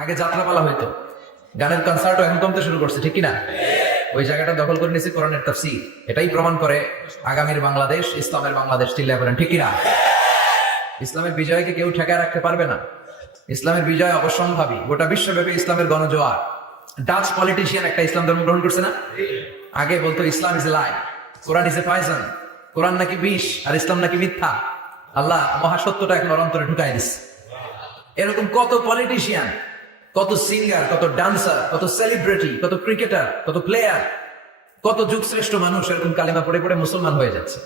আগে যাত্রাপালা হইতো, গানের কনসার্টও এখন কমতে শুরু করছে, ঠিক কিনা? ওই জায়গাটা দখল করে নিয়েছে কোরআনের তাফসীর। এটাই প্রমাণ করে আগামীর বাংলাদেশ ইসলামের বাংলাদেশ। চিল্লায় বলেন ঠিক কিনা? ইসলামের বিজয়কে কেউ ঠেকায় রাখতে পারবে না। ইসলামের বিজয় অবশ্যম্ভাবী। গোটা বিশ্বব্যাপী ইসলামের গণজোয়ার। ডাচ পলিটিশিয়ান একটা ইসলাম ধর্ম গ্রহণ করছে না? আগে বলতো Islam is a lie, Quran is a poison, কোরআন নাকি বিষ আর ইসলাম নাকি মিথ্যা। আল্লাহ মহাসত্যটা এখন ওর অন্তরে ঢুকাই দিচ্ছে। এরকম কত পলিটিশিয়ান, কত সিঙ্গার, কত ডান্সার, কত সেলিব্রিটি, কত ক্রিকেটার, কত প্লেয়ার, কত যুগশ্রেষ্ঠ মানুষ এরকম কালিমা পড়ে পড়ে মুসলমান হয়ে যাচ্ছে।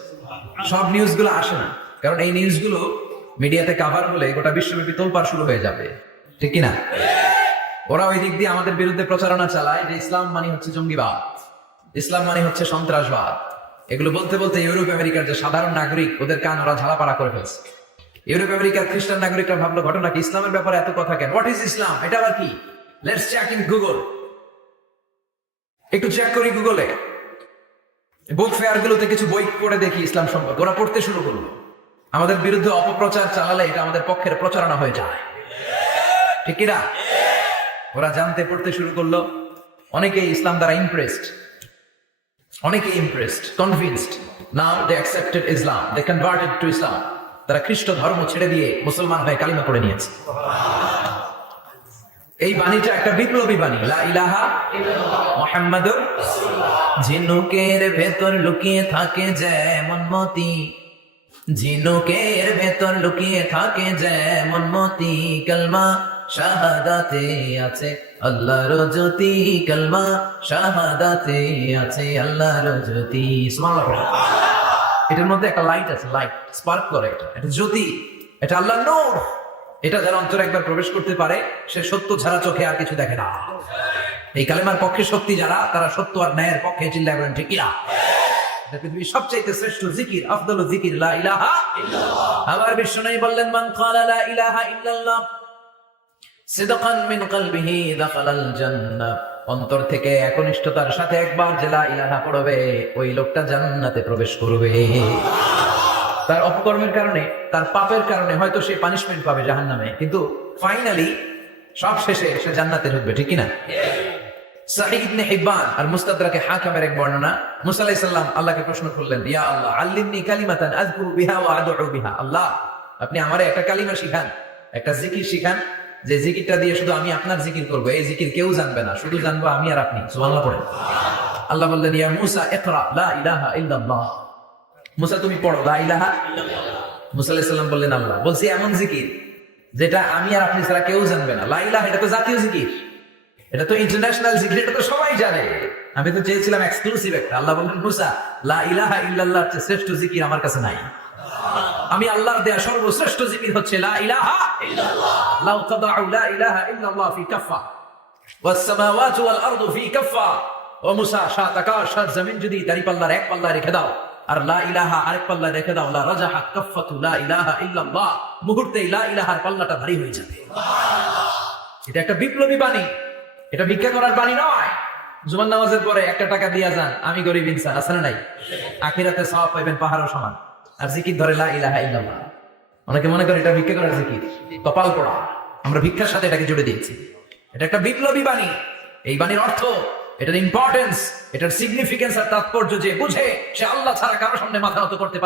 সব নিউজগুলো আসে না, কারণ এই নিউজগুলো মিডিয়াতে কাভার হলে গোটা বিশ্বব্যাপী তোলপাড় শুরু হয়ে যাবে, ঠিক কিনা? ওরা ওই দিক দিয়ে আমাদের বিরুদ্ধে প্রচারণা চালায় যে ইসলাম মানে হচ্ছে জঙ্গিবাদ, ইসলাম মানে হচ্ছে সন্ত্রাসবাদ। এগুলো বলতে বলতে ইউরোপ আমেরিকার যে সাধারণ নাগরিক, ওদের কান ওরা ঝালাপাড়া করে ফেলছে। ইউরোপ আমেরিকার খ্রিস্টান নাগরিকরা ভাবলো ঘটনা কি, ইসলামের ব্যাপারে এত কথা কেন? What is Islam? এটা আবার কি? Let's check in Google. একটু চেক করি গুগলে, বুক ফেয়ার গুলোতে কিছু বই পড়ে দেখি ইসলাম সম্পর্কে। ওরা পড়তে শুরু করলো। আমাদের বিরুদ্ধে অপপ্রচার চালালে এটা আমাদের পক্ষের প্রচারণা হয়ে যায়, ঠিক কিনা? ওরা জানতে পড়তে শুরু করলো। অনেকেই ইসলাম দ্বারা ইমপ্রেসড, অনেকেই impressed, convinced. Now they accepted Islam, they converted to Islam. তারা খ্রিস্ট ধর্ম ছেড়ে দিয়ে মুসলমান হয়ে কালিমা পড়ে নিয়েছে। এই বাণীটা একটা বিপ্লবী বাণী, লা ইলাহা মুহাম্মাদুর রাসূলুল্লাহ। ঝিনুকের ভেতর লুকিয়ে থাকে যেমন মতি, ঝিনুকের ভেতর লুকিয়ে থাকে যেমন মতি, কালমা শাহাদাতে আছে আল্লাহর জ্যোতি, কালমা শাহাদাতে আছে আল্লাহর জ্যোতি। সুবহানাল্লাহ। এটার মধ্যে একটা লাইট আছে, লাইট স্পার্ক করে, এটা জ্যোতি, এটা আল্লাহর নূর। এটা যারা অন্তরে একবার প্রবেশ করতে পারে, সে সত্য ছাড়া চোখে আর কিছু দেখে না। এই কালেমার পক্ষে শক্তি যারা, তারা সত্য আর ন্যায়ের পক্ষে। চিল্লায় বলেন ঠিক কিনা? এটা পৃথিবীর সবচেয়ে শ্রেষ্ঠ জিকির, আফদালু জিকির লা ইলাহা ইল্লাল্লাহ। আবার বিশ্বনবী বললেন, মান ক্বালা লা ইলাহা ইল্লাল্লাহ সিদকান মিন কলবিহি দাখালাল জান্নাহ। অন্তর থেকে একনিষ্ঠতার সাথে একবার যে লা ইলাহা পড়বে, ওই লোকটা জান্নাতে প্রবেশ করবে। তার অপকর্মের কারণে, তার পাপের কারণে হয়তো সে পানিশমেন্ট পাবে জাহান্নামে, কিন্তু ফাইনালি সব শেষে সে জান্নাতে ঢুকবে, ঠিক কিনা? সাঈদ ইবনে হিব্বান আর মুস্তাদরাকে হাকিমের এক বর্ণনা, মুসা আলাইহিস সালাম আল্লাহকে প্রশ্ন করলেন, ইয়া আল্লাহ আল্লিমনি কালিমাতান আযকুরু বিহা ওয়া আদউ বিহা। আল্লাহ, আপনি আমারে একটা কালিমা শিখান, একটা জিকির শিখান, যে জিকিরটা দিয়ে শুধু আমি আপনার জিকির করব। এই জিকির কেউ জানবে না, শুধু জানবো আমি আর আপনি। সুবহানাল্লাহ পড়েন। আল্লাহ বললেন, ইয়া মুসা ইকরা লা ইলাহা ইল্লাল্লাহ। মুসা তুমি পড়ো লা ইলাহা ইল্লাল্লাহ। মুসা আলাইহিস সালাম বললেন, আল্লাহ বলছি এমন জিকির যেটা আমি আর আপনি ছাড়া কেউ জানবে না। লা ইলাহা এটা তো জাতীয় জিকির, এটা তো ইন্টারন্যাশনাল জিকির, এটা তো সবাই জানে। আমি তো চেয়েছিলাম এক্সক্লুসিভ একটা। আল্লাহ বললেন, মুসা লা ইলাহা ইল্লাল্লাহর চেয়ে শ্রেষ্ঠ জিকির আমার কাছে নাই। আমি আল্লাহর দেয়া সর্বশ্রেষ্ঠ জিকির হচ্ছে লা ইলাহা ইল্লাল্লাহ। লাউ তাদাউ লা ইলাহা ইল্লাল্লাহ ফি কাফা ওয়াস সামাওয়াতু ওয়াল আরদু ফি কাফা। ও মুসা, সাত আকাশ সাত জমিন যদি দাঁড়িপাল্লার এক পাল্লায় রেখে দাও আর লা ইলাহা আরেক পাল্লায় রেখে দাও, লা রাজাহাত কাফাতু লা ইলাহা ইল্লাল্লাহ, মুহূর্তেই লা ইলাহার পাল্লাটা ভারী হয়ে যাবে। এটা একটা বিপ্লবী বাণী, এটা ভিক্ষা করার বাণী নয়। জুমার নামাজের পরে একটা টাকা দিয়া যান, আমি গরিব ইনসান, আছে না নাই? আখিরাতে সওয়াব পাইবেন পাহাড় সমান। আর জিকির ধরে লা ইলাহা ইল্লাল্লাহ। অনেকে মনে করে এটা ভিক্ষা করার জিকির, কপাল পোড়া। আমরা ভিক্ষার সাথে এটাকে জুড়ে দিয়েছি। এটা একটা বিপ্লবী বাণী। এই বাণীর অর্থ, এটার ইম্পর্টেন্স, এটার সিগনিফিকেন্স আর তাৎপর্য যে বুঝে, সে আল্লাহ ছাড়া কারো সামনে মাথা নত করতে পারে।